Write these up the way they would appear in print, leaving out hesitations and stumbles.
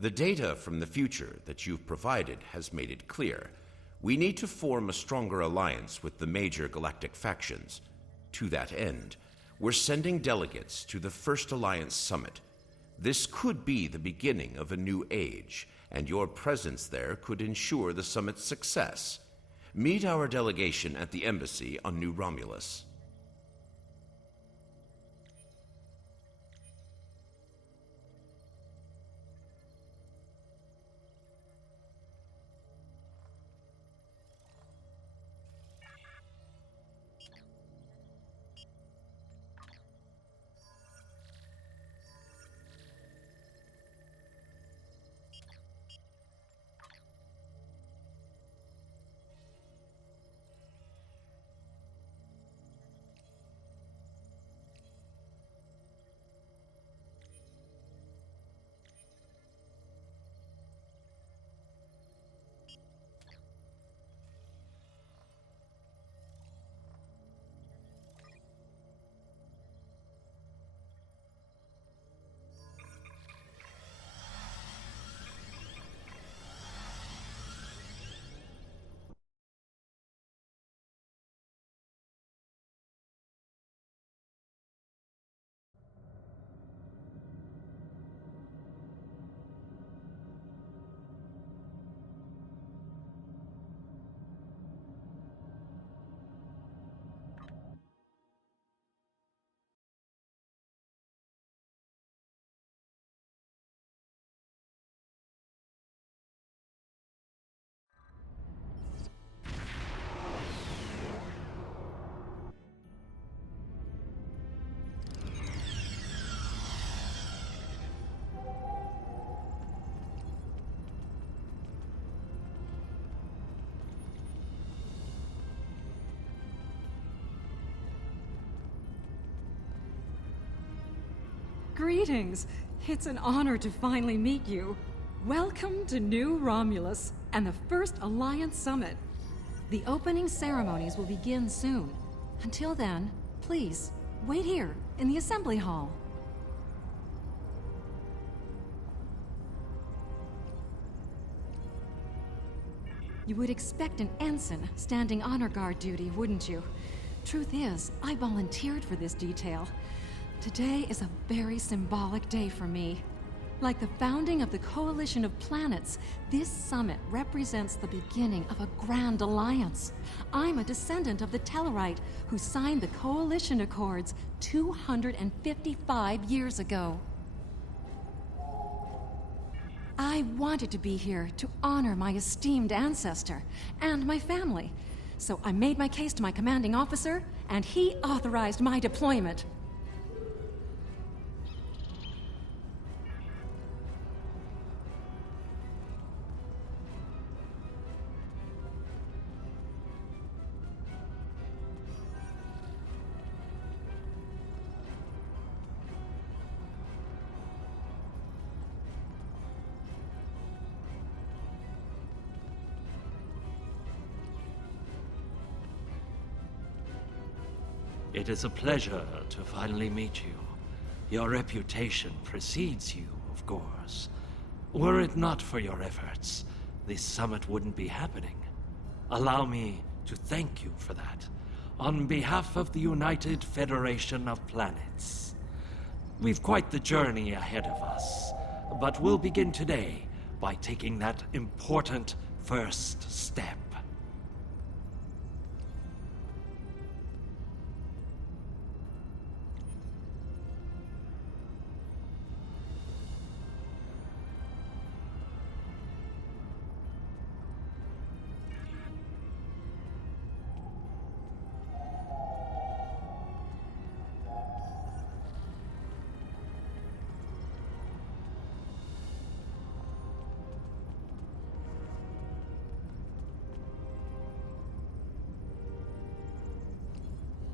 The data from the future that you've provided has made it clear. We need to form a stronger alliance with the major galactic factions. To that end, we're sending delegates to the First Alliance Summit. This could be the beginning of a new age, and your presence there could ensure the summit's success. Meet our delegation at the embassy on New Romulus. Greetings! It's an honor to finally meet you. Welcome to New Romulus and the First Alliance Summit. The opening ceremonies will begin soon. Until then, please, wait here in the assembly hall. You would expect an ensign standing honor guard duty, wouldn't you? Truth is, I volunteered for this detail. Today is a very symbolic day for me. Like the founding of the Coalition of Planets, this summit represents the beginning of a grand alliance. I'm a descendant of the Tellarite who signed the Coalition Accords 255 years ago. I wanted to be here to honor my esteemed ancestor and my family, so I made my case to my commanding officer, and he authorized my deployment. It is a pleasure to finally meet you. Your reputation precedes you, of course. Were it not for your efforts, this summit wouldn't be happening. Allow me to thank you for that, on behalf of the United Federation of Planets. We've quite the journey ahead of us, but we'll begin today by taking that important first step.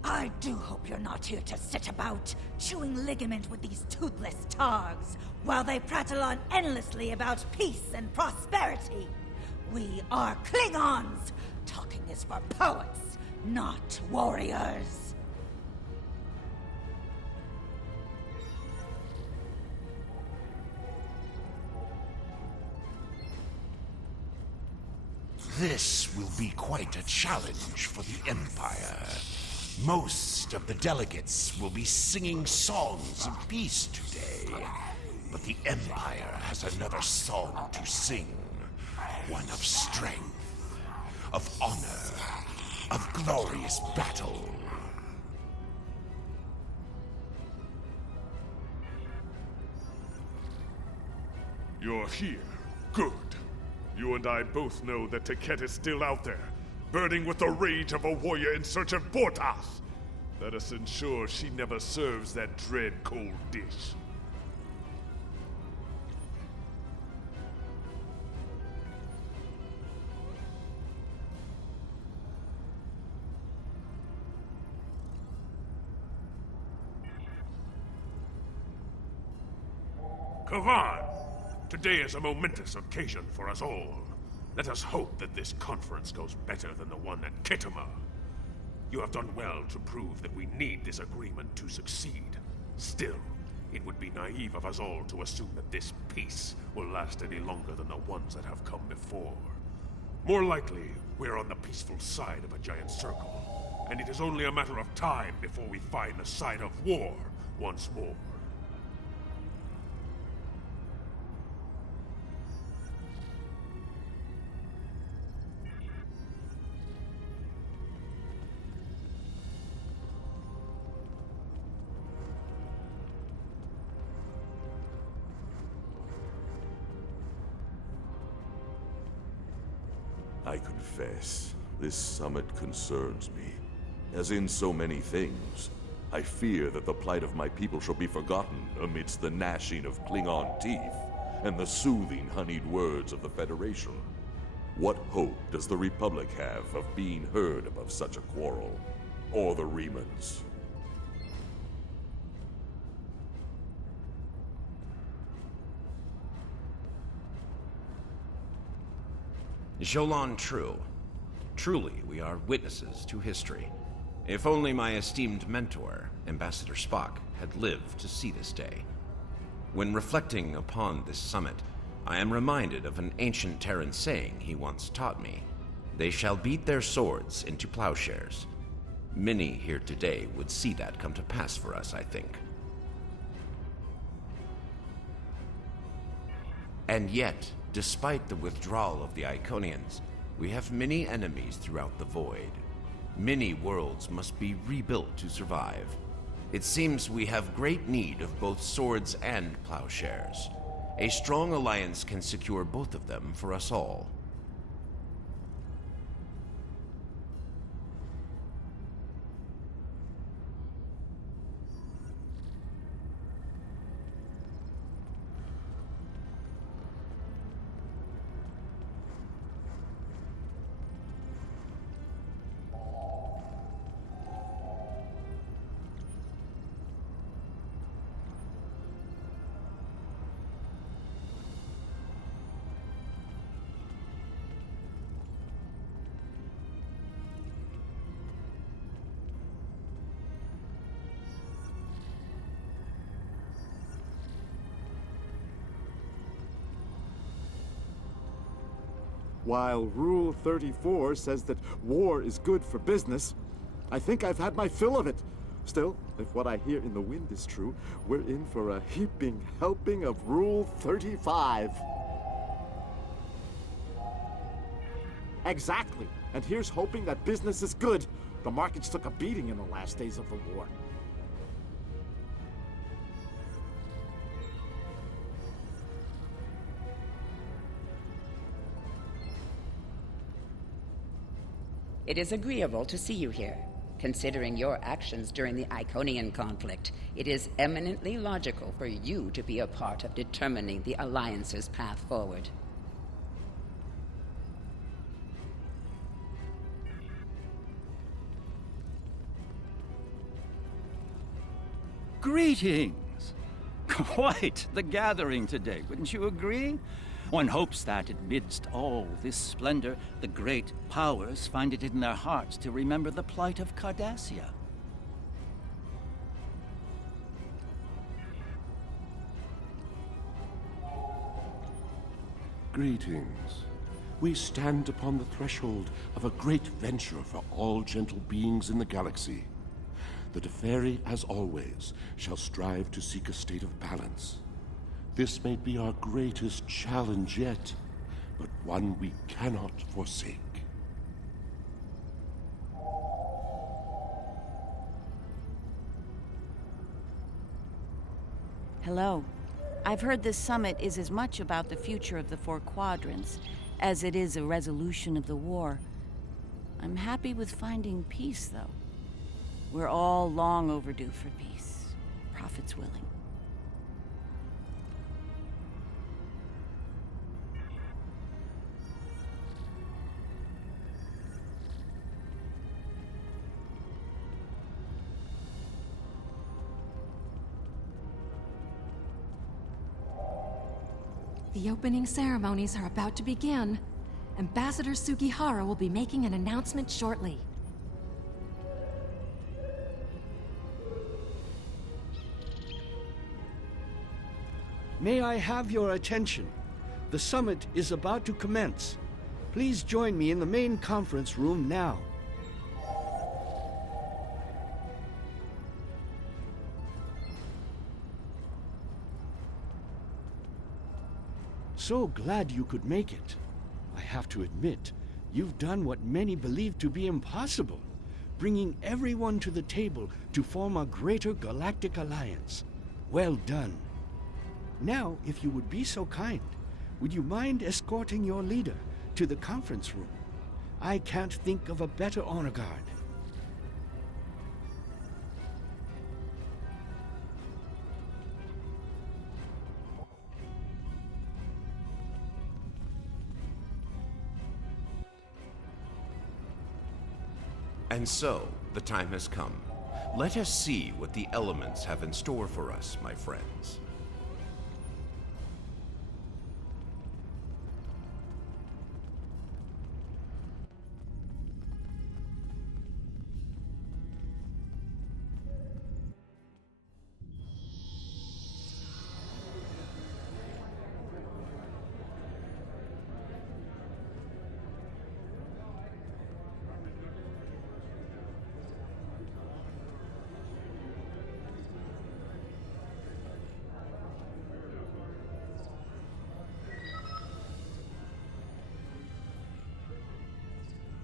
I do hope you're not here to sit about, chewing ligament with these toothless targs, while they prattle on endlessly about peace and prosperity. We are Klingons! Talking is for poets, not warriors. This will be quite a challenge for the Empire. Most of the delegates will be singing songs of peace today, but the Empire has another song to sing. One of strength, of honor, of glorious battle. You're here. Good. You and I both know that Taket is still out there, burning with the rage of a warrior in search of Bortas. Let us ensure she never serves that dread cold dish. Kavan! Today is a momentous occasion for us all. Let us hope that this conference goes better than the one at Kittima. You have done well to prove that we need this agreement to succeed. Still, it would be naive of us all to assume that this peace will last any longer than the ones that have come before. More likely, we're on the peaceful side of a giant circle, and it is only a matter of time before we find the side of war once more. I confess, this summit concerns me. As in so many things, I fear that the plight of my people shall be forgotten amidst the gnashing of Klingon teeth and the soothing honeyed words of the Federation. What hope does the Republic have of being heard above such a quarrel? Or the Remans? Jolan True. Truly, we are witnesses to history. If only my esteemed mentor, Ambassador Spock, had lived to see this day. When reflecting upon this summit, I am reminded of an ancient Terran saying he once taught me. They shall beat their swords into plowshares. Many here today would see that come to pass for us, I think. And yet, despite the withdrawal of the Iconians, we have many enemies throughout the void. Many worlds must be rebuilt to survive. It seems we have great need of both swords and plowshares. A strong alliance can secure both of them for us all. While Rule 34 says that war is good for business, I think I've had my fill of it. Still, if what I hear in the wind is true, we're in for a heaping helping of Rule 35. Exactly. And here's hoping that business is good. The markets took a beating in the last days of the war. It is agreeable to see you here. Considering your actions during the Iconian conflict, it is eminently logical for you to be a part of determining the Alliance's path forward. Greetings! Quite the gathering today, wouldn't you agree? One hopes that, amidst all this splendor, the great powers find it in their hearts to remember the plight of Cardassia. Greetings. We stand upon the threshold of a great venture for all gentle beings in the galaxy. The Teferi, as always, shall strive to seek a state of balance. This may be our greatest challenge yet, but one we cannot forsake. Hello. I've heard this summit is as much about the future of the Four Quadrants as it is a resolution of the war. I'm happy with finding peace, though. We're all long overdue for peace, prophets willing. The opening ceremonies are about to begin. Ambassador Sugihara will be making an announcement shortly. May I have your attention? The summit is about to commence. Please join me in the main conference room now. So glad you could make it. I have to admit, you've done what many believe to be impossible, bringing everyone to the table to form a greater galactic alliance. Well done. Now, if you would be so kind, would you mind escorting your leader to the conference room? I can't think of a better honor guard. And so, the time has come. Let us see what the elements have in store for us, my friends.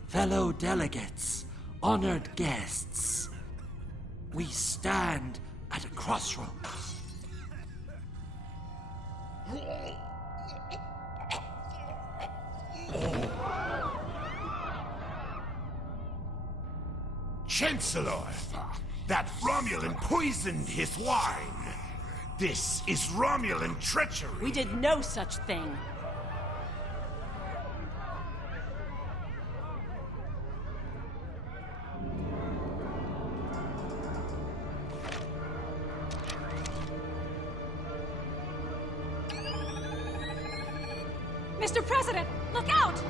Fellow delegates, honored guests, we stand at a crossroads. Chancellor, that Romulan poisoned his wine. This is Romulan treachery. We did no such thing. Mr. President, look out!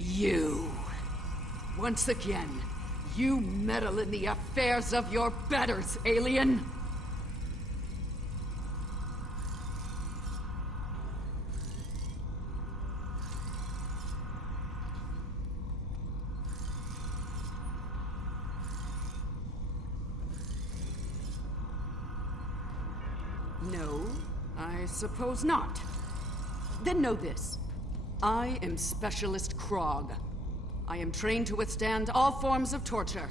You. Once again, you meddle in the affairs of your betters, alien! No, I suppose not. Then know this. I am Specialist Krog. I am trained to withstand all forms of torture.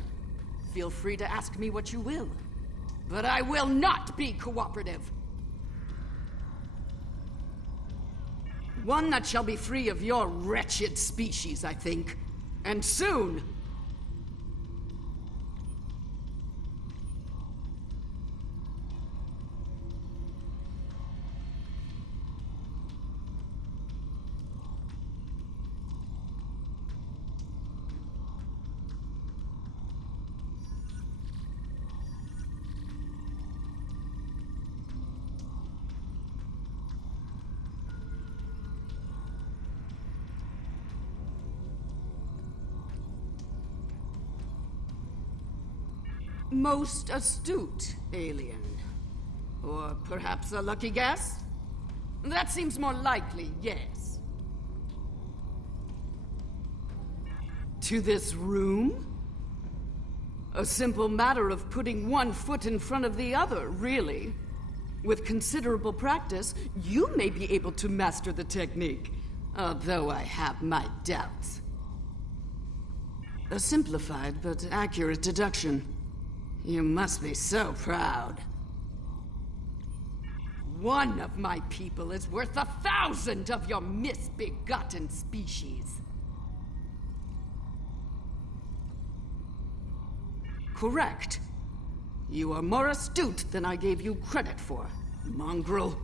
Feel free to ask me what you will. But I will not be cooperative. One that shall be free of your wretched species, I think. And soon! Most astute alien. Or perhaps a lucky guess? That seems more likely, yes. To this room? A simple matter of putting one foot in front of the other, really. With considerable practice, you may be able to master the technique, although I have my doubts. A simplified but accurate deduction. You must be so proud. One of my people is worth 1,000 of your misbegotten species. Correct. You are more astute than I gave you credit for, mongrel.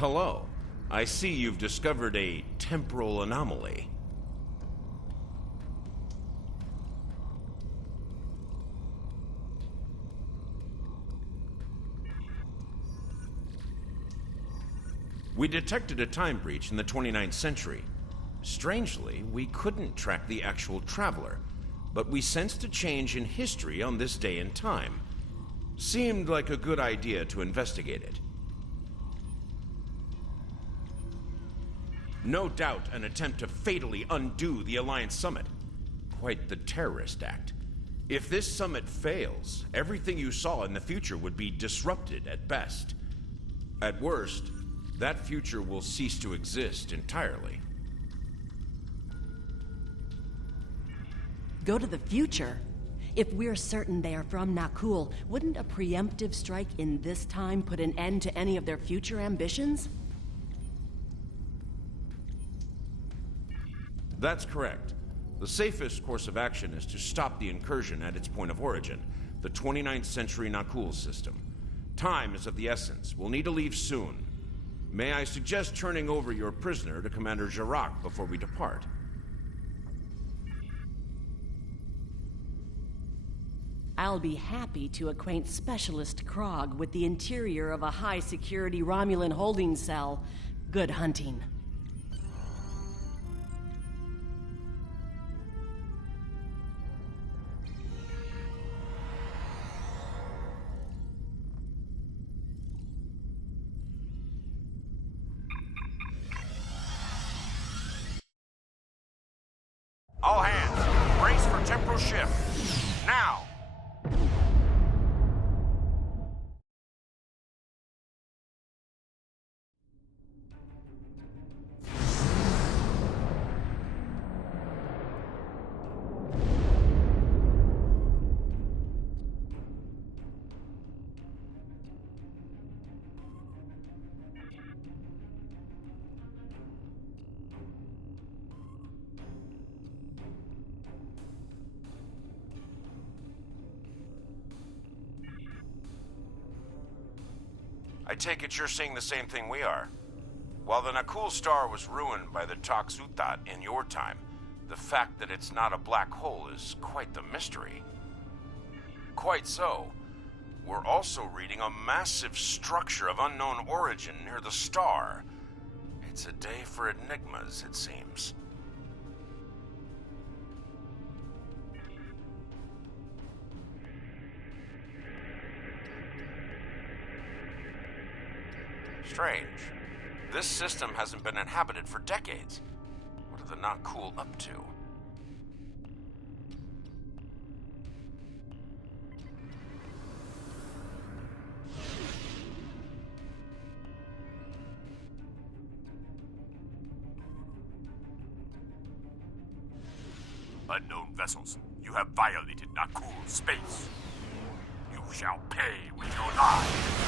Hello. I see you've discovered a temporal anomaly. We detected a time breach in the 29th century. Strangely, we couldn't track the actual traveler, but we sensed a change in history on this day and time. Seemed like a good idea to investigate it. No doubt an attempt to fatally undo the Alliance Summit. Quite the terrorist act. If this summit fails, everything you saw in the future would be disrupted at best. At worst, that future will cease to exist entirely. Go to the future? If we're certain they are from Nakul, wouldn't a preemptive strike in this time put an end to any of their future ambitions? That's correct. The safest course of action is to stop the incursion at its point of origin, the 29th century Nakul system. Time is of the essence. We'll need to leave soon. May I suggest turning over your prisoner to Commander Jarak before we depart? I'll be happy to acquaint Specialist Krog with the interior of a high-security Romulan holding cell. Good hunting. All hands, brace for temporal shift. Now! I take it you're seeing the same thing we are. While the Nakul star was ruined by the Toxutat in your time, the fact that it's not a black hole is quite the mystery. Quite so. We're also reading a massive structure of unknown origin near the star. It's a day for enigmas, it seems. Strange. This system hasn't been inhabited for decades. What are the Nakul up to? Unknown vessels, you have violated Nakul's space. You shall pay with your life.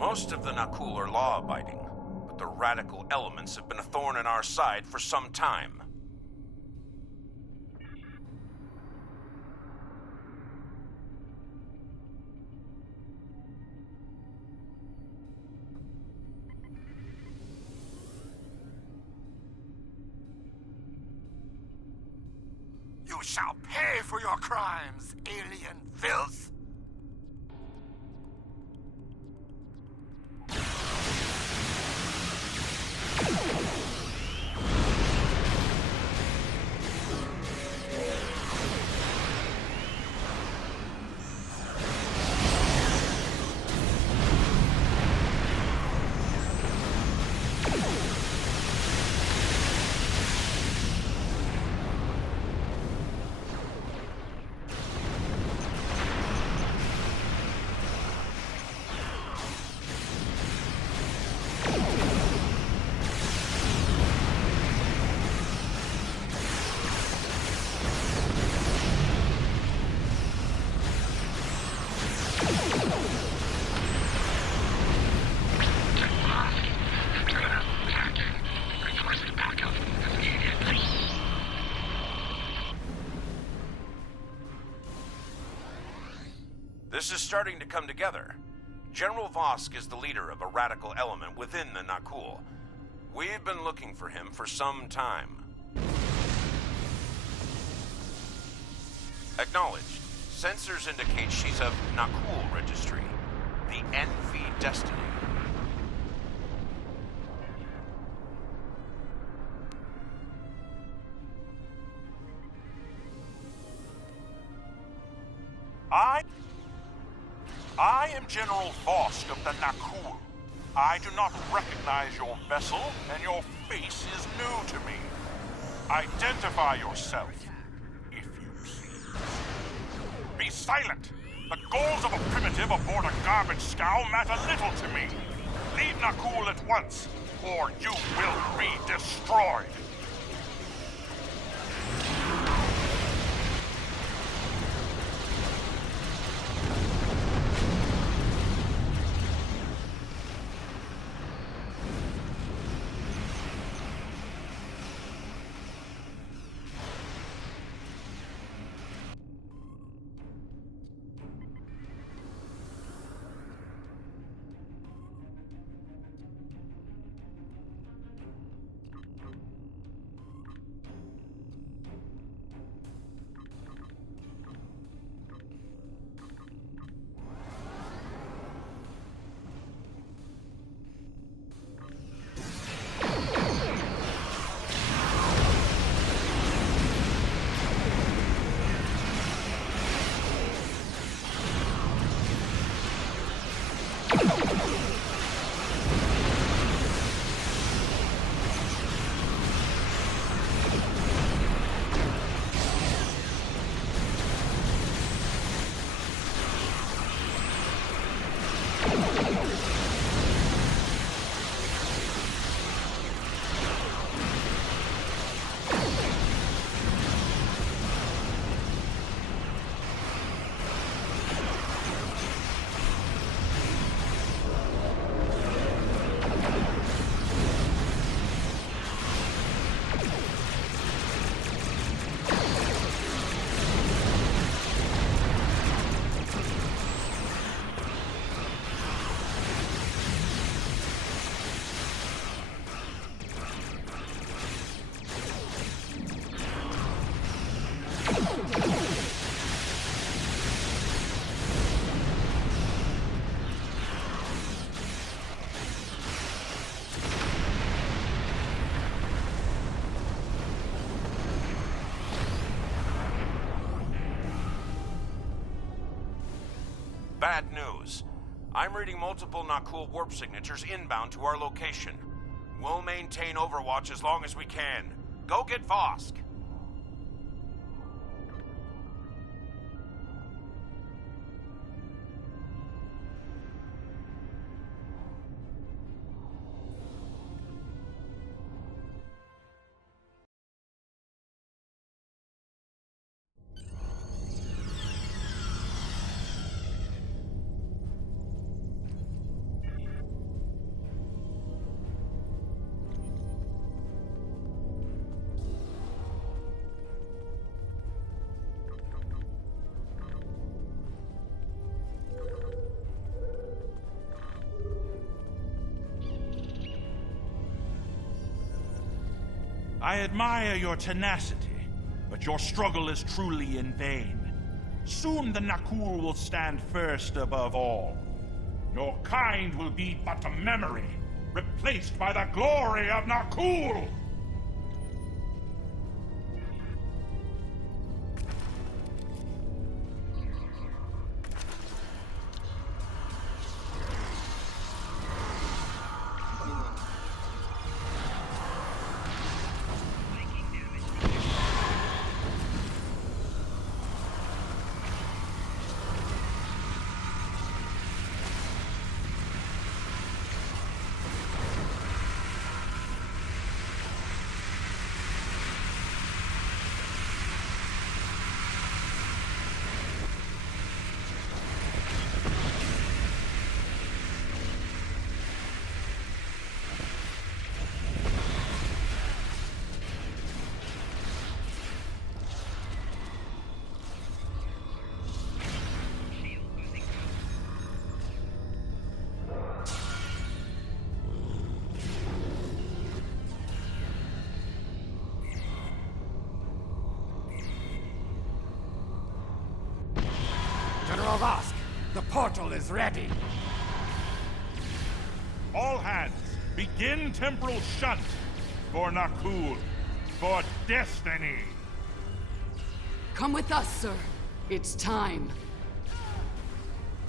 Most of the Nakul are law-abiding, but the radical elements have been a thorn in our side for some time. You shall pay for your crimes, alien filth! This is starting to come together. General Vosk is the leader of a radical element within the Nakul. We've been looking for him for some time. Acknowledged. Sensors indicate she's of Nakul registry. The Envy Destiny. I am General Vosk of the Nakul. I do not recognize your vessel, and your face is new to me. Identify yourself, if you please. Be silent! The goals of a primitive aboard a garbage scow matter little to me. Leave Nakul at once, or you will be destroyed. Bad news. I'm reading multiple Nakul warp signatures inbound to our location. We'll maintain Overwatch as long as we can. Go get Vosk. I admire your tenacity, but your struggle is truly in vain. Soon the Nakul will stand first above all. Your kind will be but a memory, replaced by the glory of Nakul! General Vosk, the portal is ready. All hands, begin temporal shunt for Nakul, for destiny. Come with us, sir. It's time.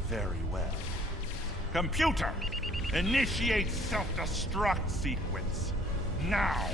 Very well. Computer, initiate self-destruct sequence. Now.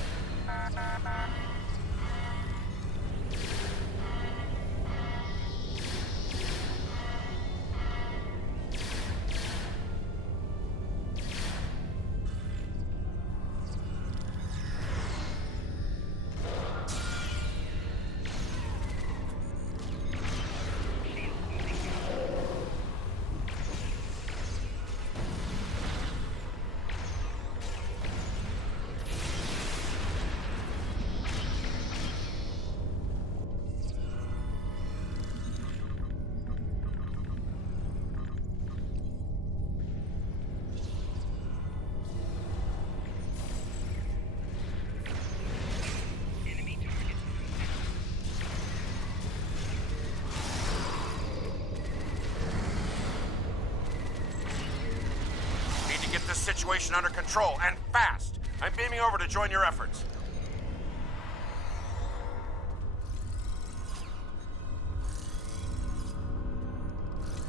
Situation under control, and fast. I'm beaming over to join your efforts.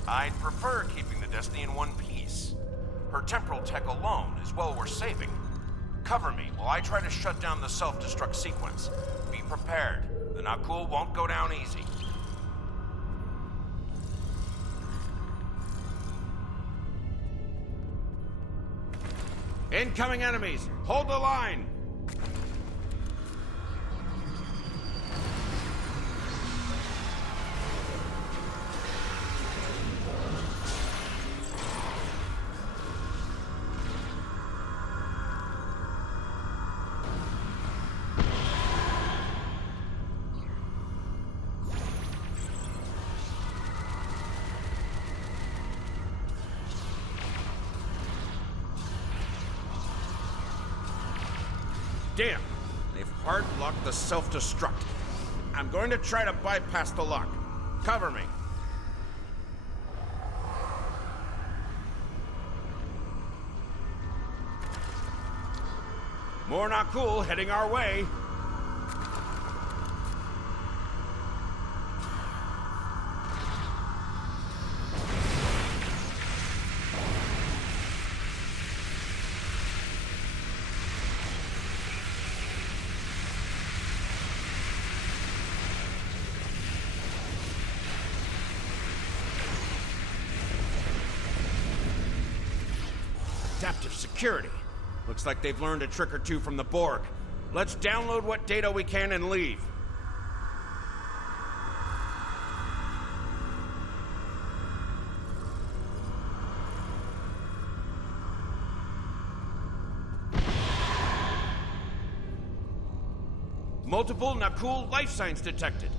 I'd prefer keeping the Destiny in one piece. Her temporal tech alone is well worth saving. Cover me while I try to shut down the self-destruct sequence. Be prepared. The Nakul won't go down easy. Incoming enemies! Hold the line! Damn! They've hard-locked the self-destruct. I'm going to try to bypass the lock. Cover me. More Nakul heading our way. active security. Looks like they've learned a trick or two from the Borg. Let's download what data we can and leave. Multiple Nakul life signs detected.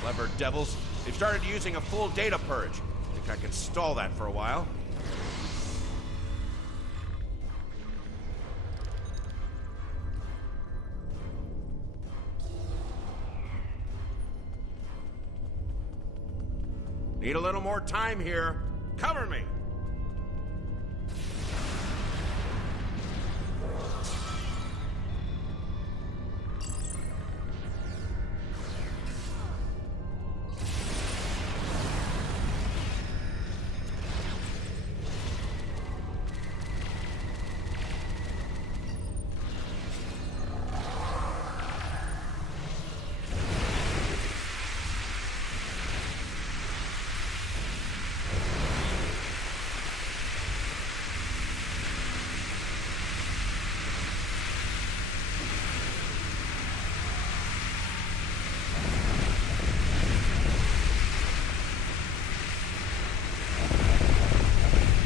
Clever devils. They've started using a full data purge. Think I can stall that for a while. Need a little more time here. Cover me!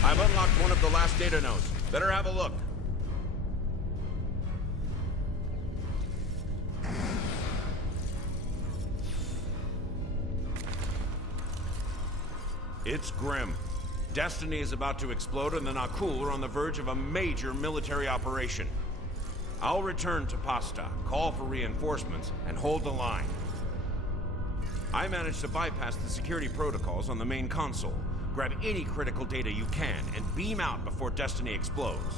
I've unlocked one of the last data nodes. Better have a look. It's grim. Destiny is about to explode and the Nakul are on the verge of a major military operation. I'll return to Pasta, call for reinforcements, and hold the line. I managed to bypass the security protocols on the main console. Grab any critical data you can and beam out before Destiny explodes.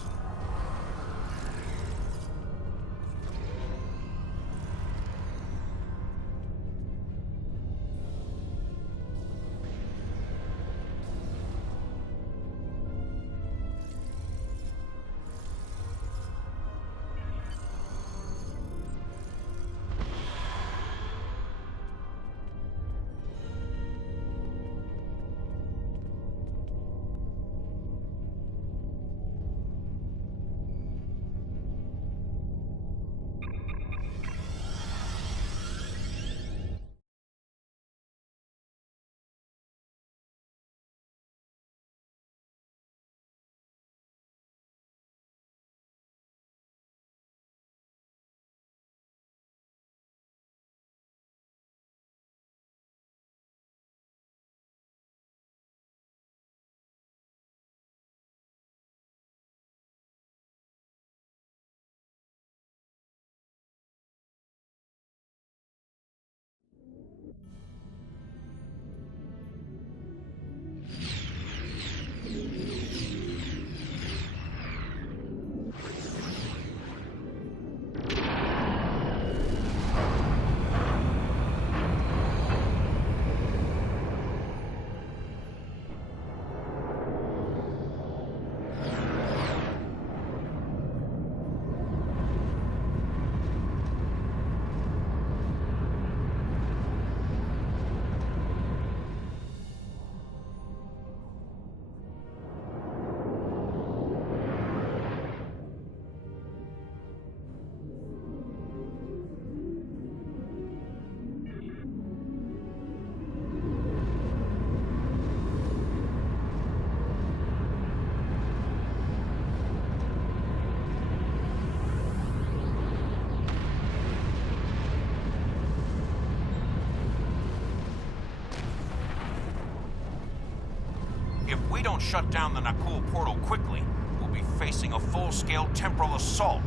If we don't shut down the Nakul portal quickly, we'll be facing a full-scale temporal assault.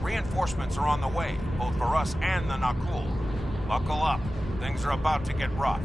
Reinforcements are on the way, both for us and the Nakul. Buckle up. Things are about to get rough.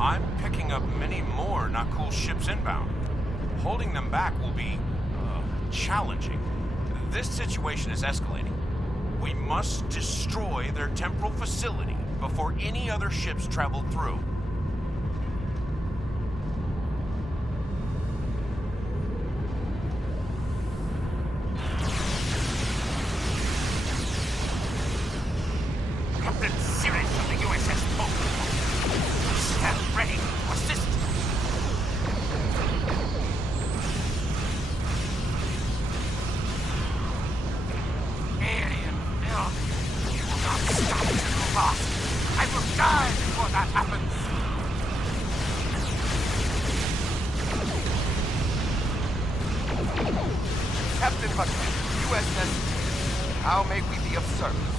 I'm picking up many more not cool ships inbound. Holding them back will be challenging. This situation is escalating. We must destroy their temporal facility before any other ships travel through. Captain Sirius of the USS Pope. Stand ready to assist. Alien filth. You will not stop General Vosk. I will die before that happens. Captain Buckley, USS. How may we be of service?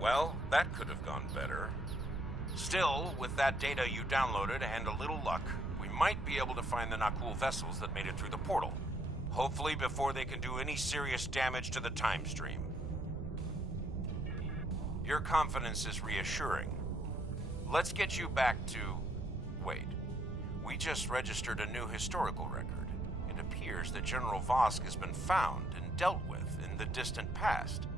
Well, that could have gone better. Still, with that data you downloaded and a little luck, we might be able to find the Nakul vessels that made it through the portal. Hopefully before they can do any serious damage to the time stream. Your confidence is reassuring. Let's get you back to... Wait. We just registered a new historical record. It appears that General Vosk has been found and dealt with in the distant past.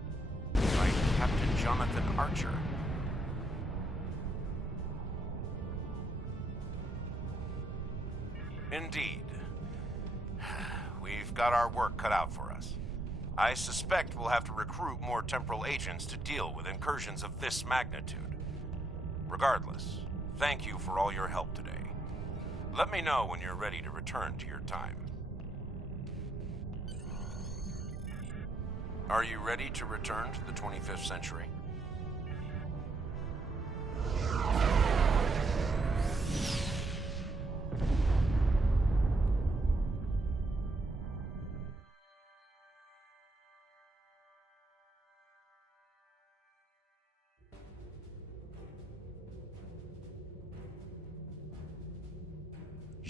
By Captain Jonathan Archer. Indeed. We've got our work cut out for us. I suspect we'll have to recruit more temporal agents to deal with incursions of this magnitude. Regardless, thank you for all your help today. Let me know when you're ready to return to your time. Are you ready to return to the 25th century?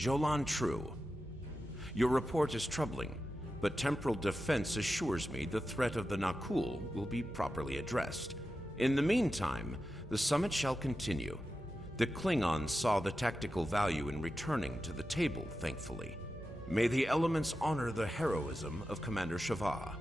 Jolan True. Your report is troubling, but Temporal Defense assures me the threat of the Nakul will be properly addressed. In the meantime, the summit shall continue. The Klingons saw the tactical value in returning to the table, thankfully. May the elements honor the heroism of Commander Shava.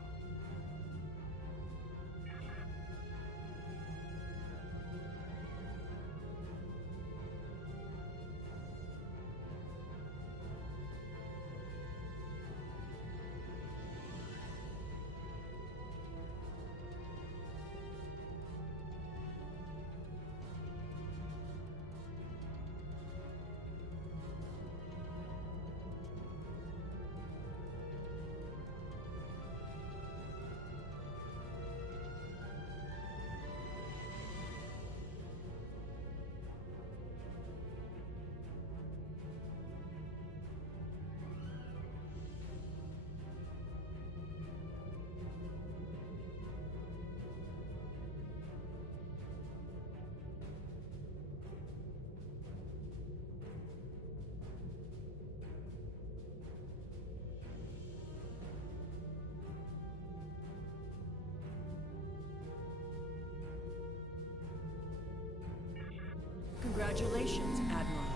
Congratulations, Admiral.